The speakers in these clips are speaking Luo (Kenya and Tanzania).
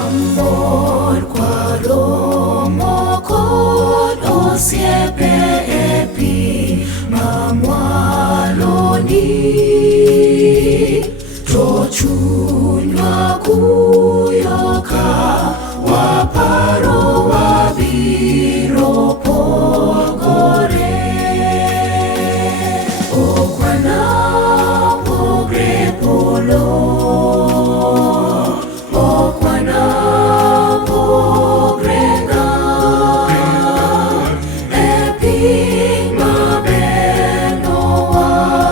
Amor kwaromo kod osiepe e pi mamwaloni, to chunywa kuyo ka waparo wabiro pogore. Ok wanapogre polo, ok wanapogre ngang, e piny maber nowanamor.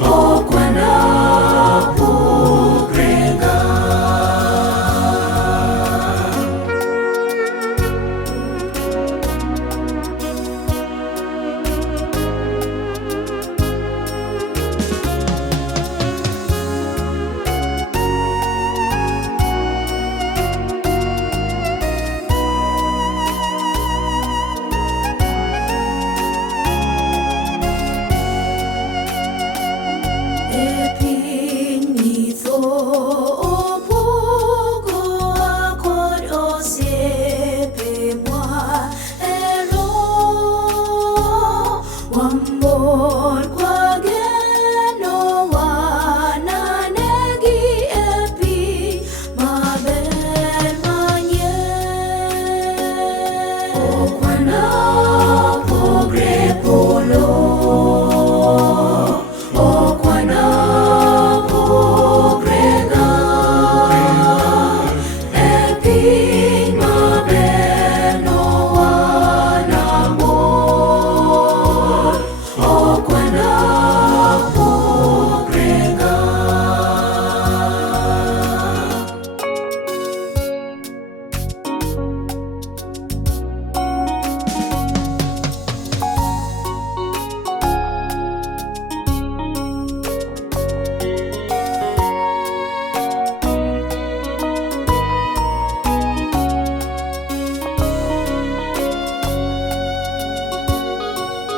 Ok wanapogre Wambor kwa geno wananegi e pi maber manyien. Ok wanapogre polo, ok wanapogre ngang, e piny maber nowanamor. Ok wanapogre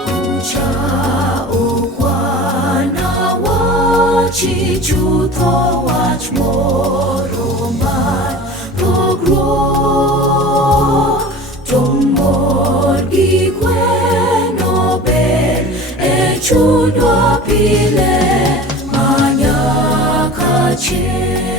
Kucha ok wanawachi chutho wach moro mar pogruok, to mor gi gweno ber e chunywa pile manyaka chieng'.